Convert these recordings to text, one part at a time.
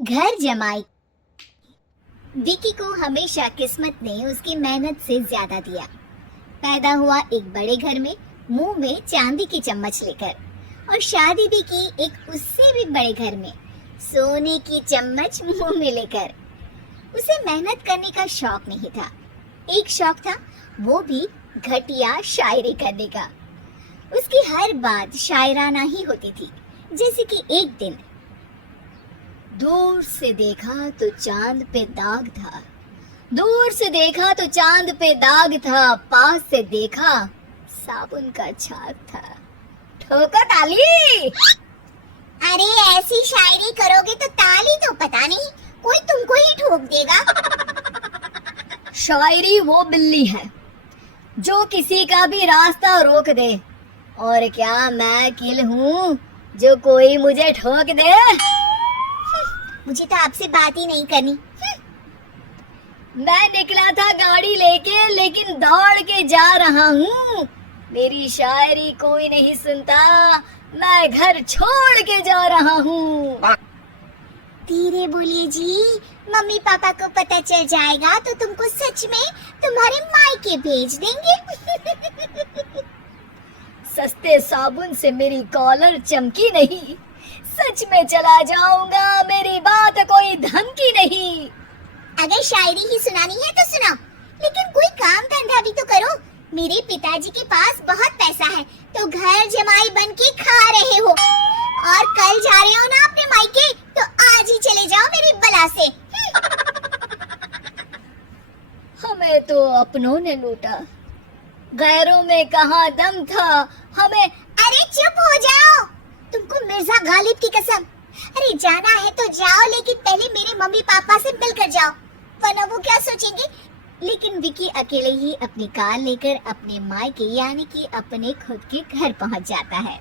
घर जमाई। विकी को हमेशा किस्मत ने उसकी मेहनत से ज्यादा दिया। पैदा हुआ एक बड़े घर में, मुंह में चांदी की चम्मच लेकर, और शादी भी की एक उससे भी बड़े घर में, सोने की चम्मच मुंह में लेकर। उसे मेहनत करने का शौक नहीं था। एक शौक था, वो भी घटिया शायरी करने का। उसकी हर बात शायराना ही होती थी। जैसे कि एक दिन, दूर से देखा तो चांद पे दाग था, दूर से देखा तो चांद पे दाग था, पास से देखा साबुन का छाग था। ठोको ताली। अरे ऐसी शायरी करोगे तो ताली तो पता नहीं, कोई तुमको ही ठोक देगा। शायरी वो बिल्ली है जो किसी का भी रास्ता रोक दे, और क्या मैं किल हूँ जो कोई मुझे ठोक दे। मुझे तो आपसे बात ही नहीं करनी। मैं निकला था गाड़ी लेके, लेकिन दौड़ के जा रहा हूँ। मेरी शायरी कोई नहीं सुनता, मैं घर छोड़ के जा रहा हूँ। धीरे बोलिए जी, मम्मी पापा को पता चल जाएगा तो तुमको सच में तुम्हारे मायके भेज देंगे। सस्ते साबुन से मेरी कॉलर चमकी नहीं, सच में चला जाऊंगा, मेरी बात कोई धमकी नहीं। अगर शायरी ही सुनानी है तो सुनाओ, लेकिन कोई काम धंधा भी तो करो। मेरे पिताजी के पास बहुत पैसा है, तो घर जमाई बन के खा रहे हो, और कल जा रहे हो ना अपने मायके, तो आज ही चले जाओ मेरी बला से। हमें तो अपनों ने लूटा, गैरों में कहाँ दम था हमें। अरे चुप हो जाओ, तुमको मिर्जा गालिब की कसम। अरे जाना है तो जाओ, लेकिन पहले मेरे मम्मी पापा से मिलकर जाओ, वरना वो क्या सोचेंगे। लेकिन विकी अकेले ही अपनी कार लेकर अपने मायके यानी कि अपने खुद के घर पहुंच जाता है।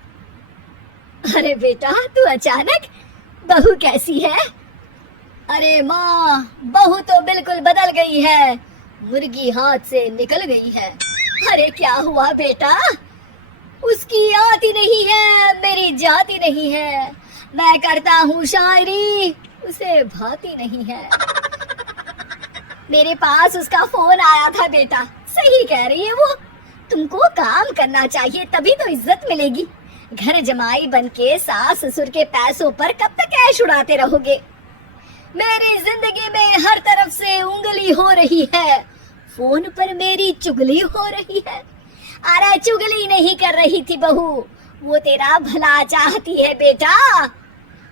अरे बेटा, तू अचानक, बहू कैसी है? अरे माँ, बहू तो बिल्कुल बदल गई है, मुर्गी हाथ से निकल गई है। अरे क्या हुआ बेटा? उसकी आती नहीं है, मेरी जाती नहीं है। मैं करता हूँ शायरी, उसे भाती नहीं है। मेरे पास उसका फोन आया था बेटा, सही कह रही है वो। तुमको काम करना चाहिए, तभी तो इज्जत मिलेगी। घर जमाई बनके सास ससुर के पैसों पर कब तक ऐश उड़ाते रहोगे? मेरी जिंदगी में हर तरफ से उंगली हो रही है, फोन पर मेरी चुगली हो रही है। अरे चुगली नहीं कर रही थी बहू, वो तेरा भला चाहती है बेटा।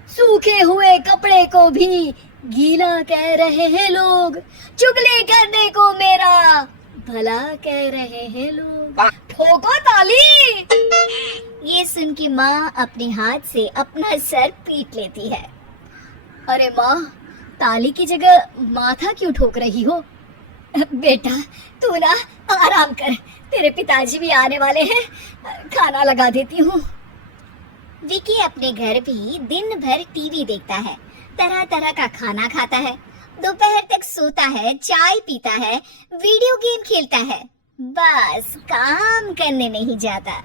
सूखे हुए कपड़े को भी गीला कह रहे हैं लोग, चुगली करने को मेरा भला कह रहे हैं लोग। ठोको ताली। ये सुन के माँ अपने हाथ से अपना सर पीट लेती है। अरे माँ, ताली की जगह माथा क्यों ठोक रही हो? बेटा तू ना आराम कर, तेरे पिताजी भी आने वाले हैं, खाना लगा देती हूँ। विकी अपने घर भी दिन भर टीवी देखता है, तरह तरह का खाना खाता है, दोपहर तक सोता है, चाय पीता है, वीडियो गेम खेलता है, बस काम करने नहीं जाता।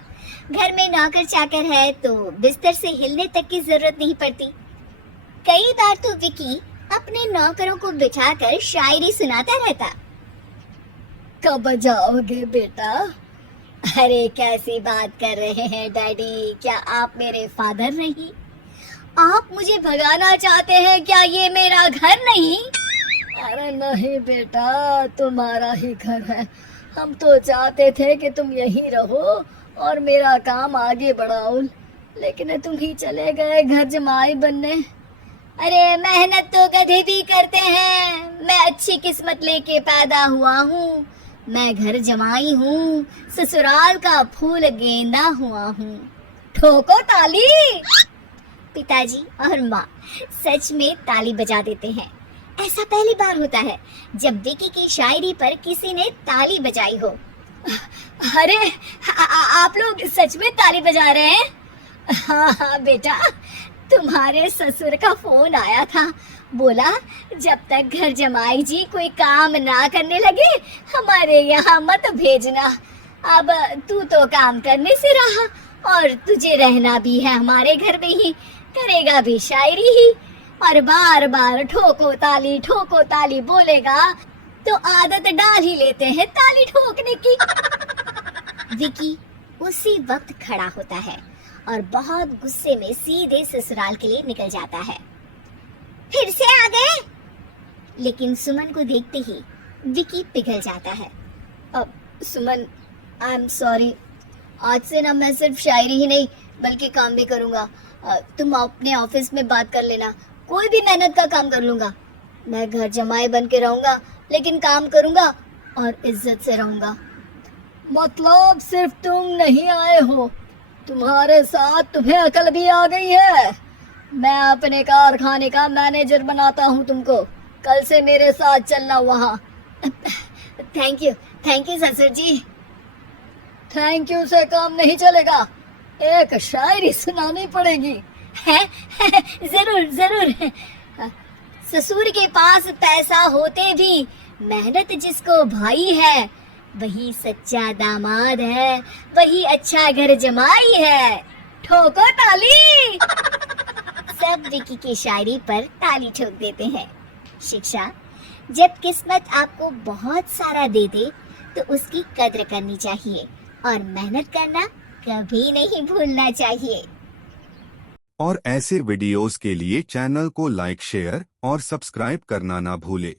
घर में नौकर चाकर है तो बिस्तर से हिलने तक की जरूरत नहीं पड़ती। कई बार तो विकी अपने नौकरों को बिठाकर शायरी सुनाता रहता। कब जाओगे बेटा? अरे कैसी बात कर रहे हैं डैडी, क्या आप मेरे फादर नहीं? आप मुझे भगाना चाहते हैं क्या? ये मेरा घर नहीं। अरे नहीं बेटा, तुम्हारा ही घर है। हम तो चाहते थे कि तुम यहीं रहो और मेरा काम आगे बढ़ाओ, लेकिन तुम ही चले गए घर जमाई बनने। अरे मेहनत तो गधे भी करते हैं, मैं अच्छी किस्मत लेके पैदा हुआ हूँ, मैं घर जमाई हूँ, ससुराल का फूल गेंदा हुआ हूँ। ठोको ताली। पिताजी और माँ सच में ताली बजा देते हैं। ऐसा पहली बार होता है जब विकी की शायरी पर किसी ने ताली बजाई हो। अरे आप लोग सच में ताली बजा रहे हैं? हाँ हाँ बेटा, तुम्हारे ससुर का फोन आया था, बोला जब तक घर जमाई जी कोई काम ना करने लगे हमारे यहाँ मत भेजना। अब तू तो काम करने से रहा और तुझे रहना भी है हमारे घर में ही, करेगा भी शायरी ही। और बार बार ठोको ताली बोलेगा तो आदत डाल ही लेते हैं ताली ठोकने की। विकी उसी वक्त खड़ा होता है और बहुत गुस्से में सीधे ससुराल के लिए निकल जाता है। फिर से आ गए? लेकिन सुमन को देखते ही विकी पिघल जाता है। अब सुमन, आई एम सॉरी, आज से ना मैं सिर्फ शायरी ही नहीं बल्कि काम भी करूंगा। तुम अपने ऑफिस में बात कर लेना, कोई भी मेहनत का काम कर लूंगा। मैं घर जमाई बन के रहूंगा लेकिन काम करूंगा और इज्जत से रहूंगा। मतलब सिर्फ तुम नहीं आए हो, तुम्हारे साथ तुम्हें अकल भी आ गई है। मैं अपने कारखाने का मैनेजर बनाता हूँ तुमको, कल से मेरे साथ चलना वहाँ। थैंक यू ससुर जी। थैंक यू से काम नहीं चलेगा, एक शायरी सुनानी पड़ेगी। है? जरूर। ससुर के पास पैसा होते भी मेहनत जिसको भाई है, वही सच्चा दामाद है, वही अच्छा घर जमाई है। ठोको ताली। सब विकी की शायरी पर ताली ठोक देते हैं। शिक्षा, जब किस्मत आपको बहुत सारा दे दे तो उसकी कद्र करनी चाहिए और मेहनत करना कभी नहीं भूलना चाहिए। और ऐसे वीडियोस के लिए चैनल को लाइक, शेयर और सब्सक्राइब करना ना भूले।